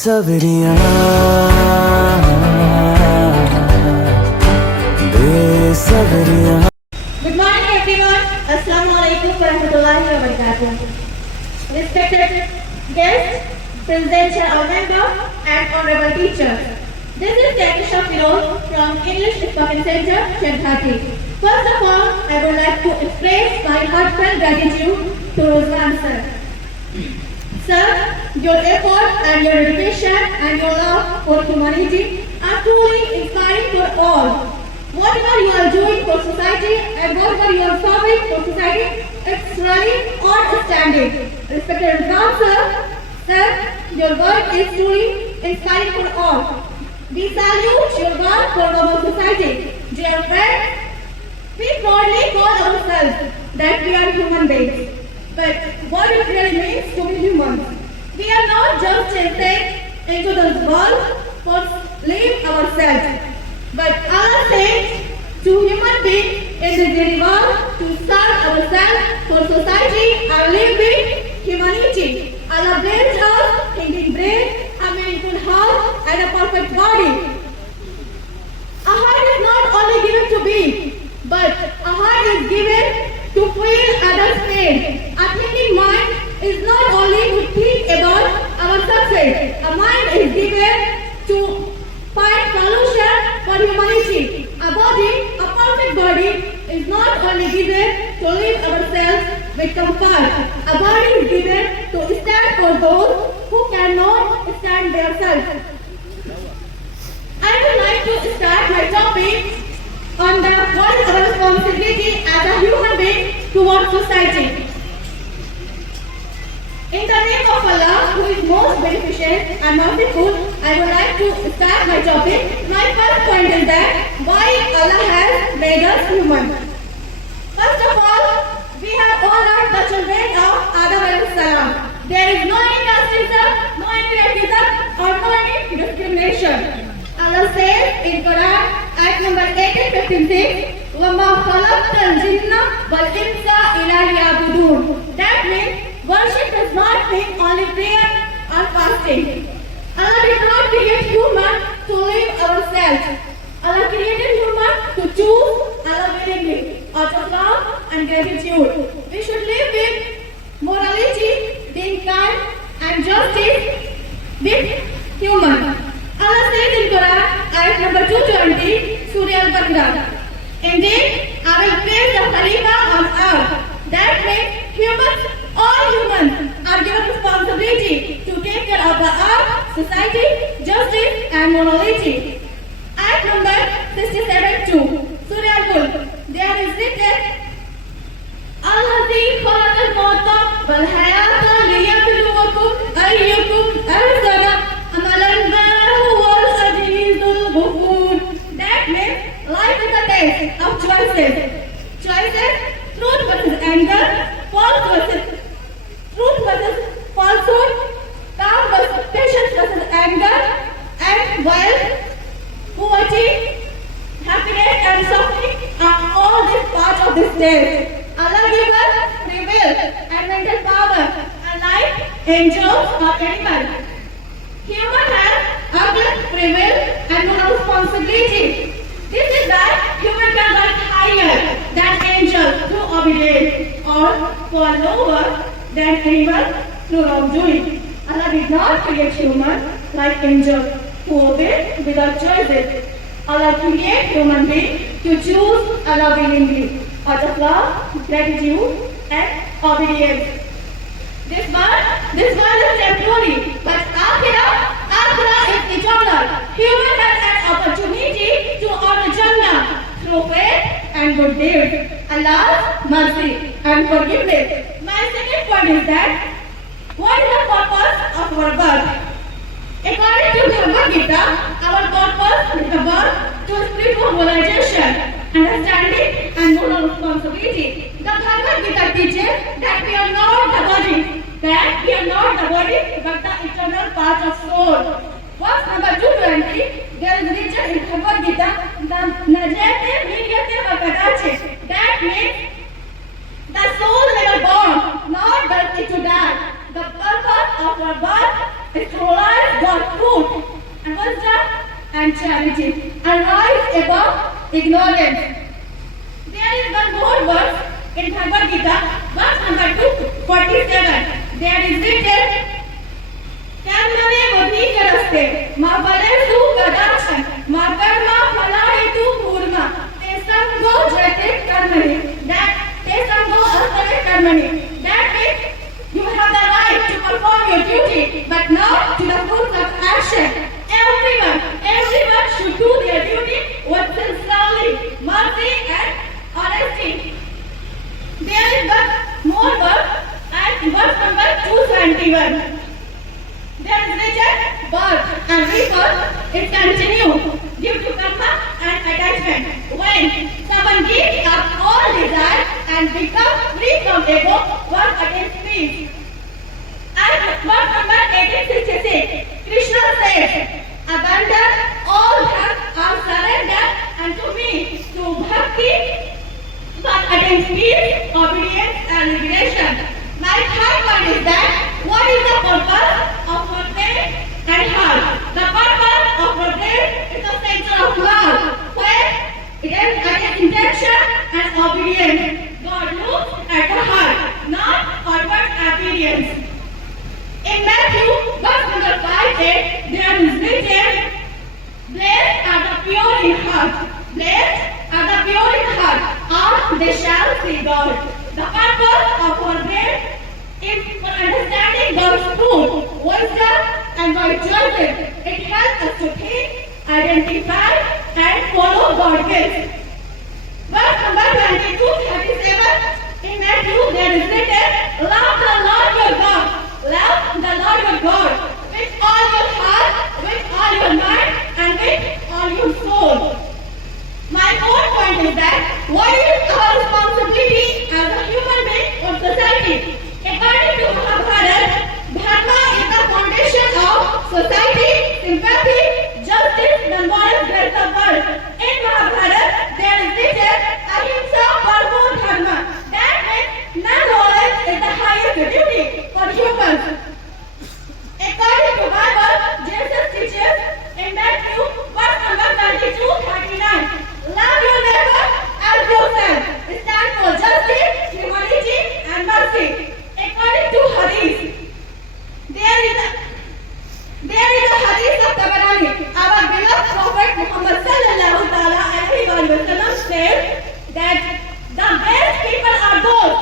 बेसब्रियां बेसब्रियां। Good morning everyone. Assalamu alaikum warahmatullahi wabarakatuh. Respected guests, presidential member and honorable teachers. This is Kakisha Firoz from English Spoken Center, Chhatrapati. First of all, I would like to express my heartfelt gratitude to Rozan sir. Sir, your effort and your dedication and your love for humanity are truly inspiring for all. Whatever you are doing for society and whatever you are serving for society, it's really outstanding. Respected Rozan sir, your work is truly inspiring for all. We salute your work for our society. Dear friends, we proudly call ourselves that we are human beings. But what it really means to be human? We are not just sent into this world for live ourselves. But Allah said to human beings in this very world to serve ourselves for society and live with humanity. Allah blessed us thinking brain, having good heart and a perfect body. A heart is not only given to be, but a heart is given to feel others' pain. A thinking mind is not only to think about our success. A mind is given to find solution for humanity. A body, a perfect body, is not only given to live ourselves with comfort. A body is given to stand for those who cannot stand themselves. I would like to start my topic on the what is our responsibility as a human being towards society. In the name of Allah, who is most beneficent and merciful, I would like to start my topic. My first point is that why Allah has made us human. First of all, we have honored the children of Adam alayhi salam. There is no any casteism, no any racism, or no any discrimination. Allah says in Quran, ayat number 1856, وَمَا خَلَقْتَ الْجِنَّ وَالْإِنسَ إِلَّا لِيَعْبُدُونَ. That means worship does not mean only prayer or fasting. Allah did not create human to live ourselves. Allah created human to choose Allah willingly, out of love and gratitude. We should live with morality, being kind and justice with human. Allah says in Quran, ayat number 220, Surah Al-Baqarah, indeed, I will place the Khalifa on earth. That means humans, all humans, are given responsibility to take care of the earth, society, justice, and morality. Ayat number 67-2, Surah Al-Mulk, there is written, Al-Hadi khalaqal mawta wal hayata liyabluwakum ayyukum ahsanu amalan wa huwal azizul ghafur. That means life is a test of choices. Choices, truth versus anger, false versus truth versus falsehood, calm versus patience versus anger, and wealth, poverty, happiness and suffering are all this part of this test. Allah gives us free will and mental power, unlike angels or animals. Human has again free will and moral responsibility. This is why human can rise higher than angels through obedience or fall lower than animals through wrongdoing. Allah did not create human like angels who obey without choices. Allah created human beings to choose Allah willingly, out of love, gratitude, and obedience. This world is temporary, but Akhirah is eternal. Human has an opportunity to earn Jannah through faith and good deeds, Allah's mercy and forgiveness. My second point is that what is the purpose of our birth? According to Bhagavad Gita, our purpose is the birth to spiritual realization, understanding, and moral responsibility. The Bhagavad Gita teaches that we are not the body, but the eternal part of soul. Verse number 220, there is written in Bhagavad Gita, Najate Vidyate Vakadache. That means the soul never born, nor does it to die. The purpose of our birth is to realize God's charity and rise above ignorance. There is one more verse in Bhagavad Gita, verse number 247. There is written, कर्मणे बुद्धिकरस्ते मा फलेषु कदाचन मा कर्म फलाहेतु कूर्मा ते संगो जयते कर्मणि that means you have the right to perform your duty but not to the force of action. Everyone should do their duty with sincerity, mercy and honesty. There is one more verse at verse number 271. There is written, birth and rebirth is continued due to karma and attachment. When someone gives up all desire and becomes free from ego, one attains peace. At verse number 1866, Krishna says, abandon all dharma and surrender unto me through bhakti, one attains peace, obedience and liberation. My third point is that what is the purpose of forgiveness and heart? The purpose of forgiveness is the center of love, where it is an intention and obedience. God looks at the heart, not outward appearance. In Matthew, verse number 5, there is written, blessed are the pure in heart. Blessed are the pure in heart, or they shall see God. The purpose of forgiveness is for understanding God's truth, wisdom, and by choices. It helps us to think, identify, and follow God's will. Verse number 22:37 in Matthew, there is written, love the Lord your God. Love the Lord your God with all your heart, with all your mind, and with all your soul. My fourth point is that what is our responsibility as a human being or society? According to Mahabharata, dharma is the foundation of society, sympathy, justice, the moral breadth of world. In Mahabharata, there is written, ahimsa paramo dharma. That means non-violence is the highest duty for humans. According to Bible, Jesus teaches in Matthew, verse number 32-39. Love your neighbor as yourself. Stand for justice, humanity, and mercy. According to Hadith, there is a Hadith of Tabarani. Our beloved Prophet Muhammad sallallahu alaihi wasallam said that the best people are those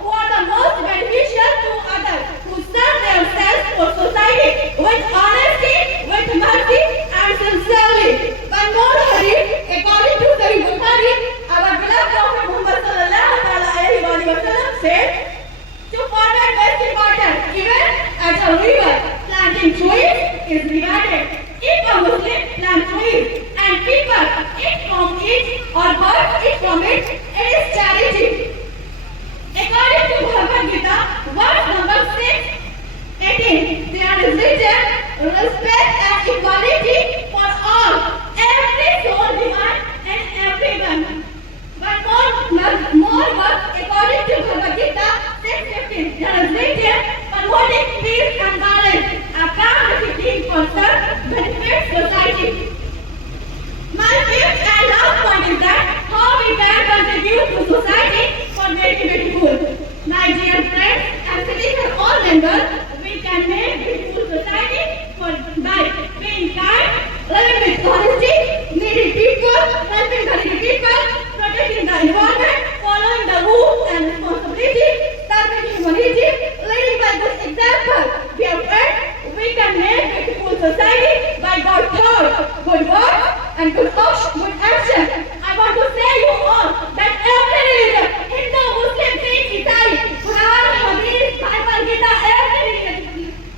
who are the most beneficial to others, who serve themselves for society with honesty, with mercy, and sincerely. One more hadith, according to Sahih Bukhari, our beloved Prophet Muhammad sallallahu alaihi wasallam said, to forget waste in water, even at a river, planting trees is rewarded. If a Muslim plants trees and people eat from it or birds eat from it, it is charity. According to Bhagavad Gita, verse number 6:18, there is written, respect and equality for all, every soul divine and everyone. But more words, according to Bhagavad Gita 6:15, there is written, promoting peace and balance, a calm discipline concern benefits society. My fifth and last point is that how we can contribute to society for making it beautiful. My dear friends and citizen all members, we can make beautiful society by being kind, living with honesty, needy people, helping the needy people, protecting the environment, following the rules and responsibilities, serving humanity, leading by good example. Dear friends, we can make beautiful society by God's word, good work, and good action. I want to say you all that every religion, Hindu, Muslim, Sikh, Isai, Quran, Hadith, Bible, Gita, every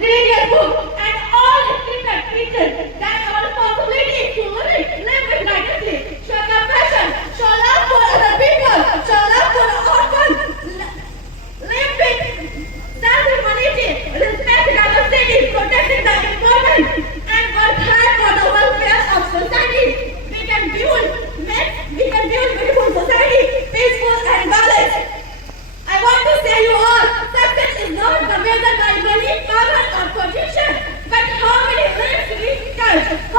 religious book, and all scripture teaches that our responsibility is to live with righteously, show compassion, show love for other people, show love for the orphans, live with self-humanity, respect our cities, protecting the environment, and work hard for the welfare of society. We can build teachers.